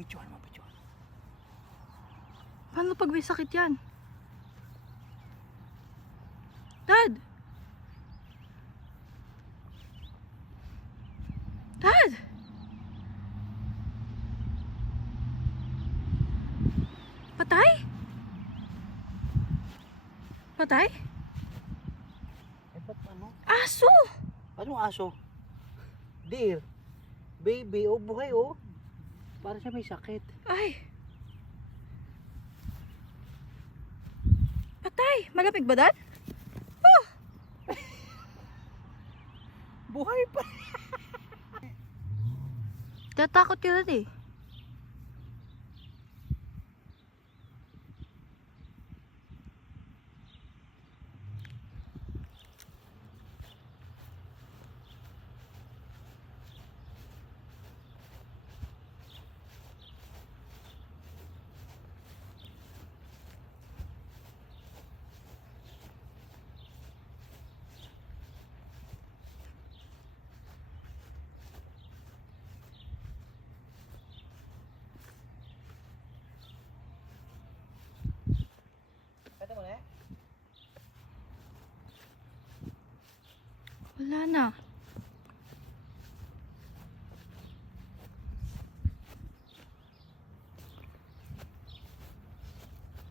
Mabidyohan, mabidyohan. Paano pag may sakit yan? Dad! Dad! Patay? Patay? Eh, ba't ano? Aso! Anong aso? Deer. Baby, oh, buhay, oh. Para siya may sakit. Ay! Patay! Malamig ba, Dad? Oh! Buhay pa. Tatakot ka, Dad eh. Kata mo na eh? Wala na.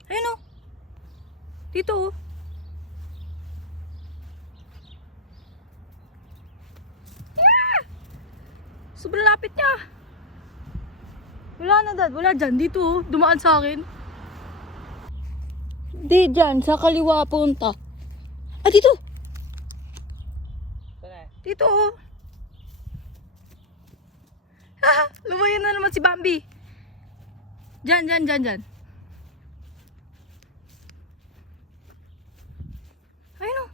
Ayun oh. Dito oh. Yeah! Sobrang lapit niya. Wala na, Dad. Wala dyan. Dito oh. Dumaan sa akin. Di dyan. Sa kaliwa punta. Ah, dito. Saan eh? Dito oh. Haha, lumayan na naman si Bambi. Dyan, dyan, dyan, dyan. Ayun oh.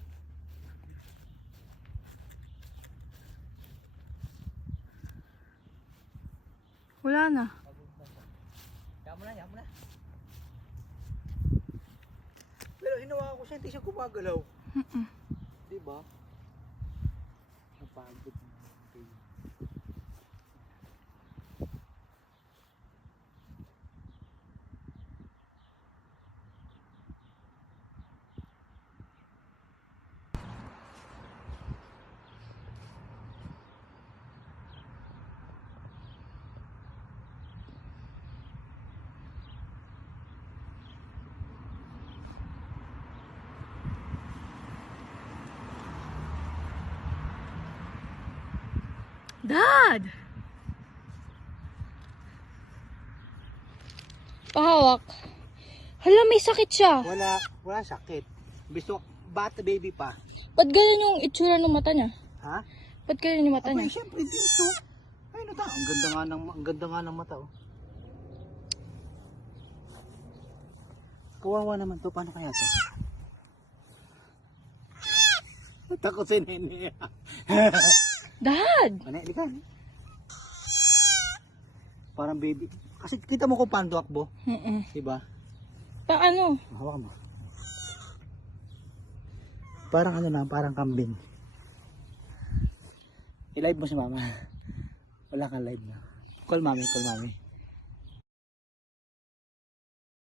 Wala na. Yaman na, yaman na. Pero hinawa ko siya, hindi siya gumagalaw. Diba? Napagod na. Okay. Dad! Pahawak. Hala, may sakit siya. Wala sakit. Gusto, bata baby pa. Ba't ganyan yung itsura ng mata niya? Ha? Ba't ganyan yung mata Abay, niya? siyempre dito. Ay, nata, ang ganda nga ng mata, oh. Kawawa naman to, paano kaya to? Takot si Nene. Dad! Ano, ilikan. Parang baby. Kasi kita mo kung paano akbo. Diba? Paano? Hawak mo. Parang ano na, parang kambing. I-live mo si mama. Wala kang live na. Call mami, call mami.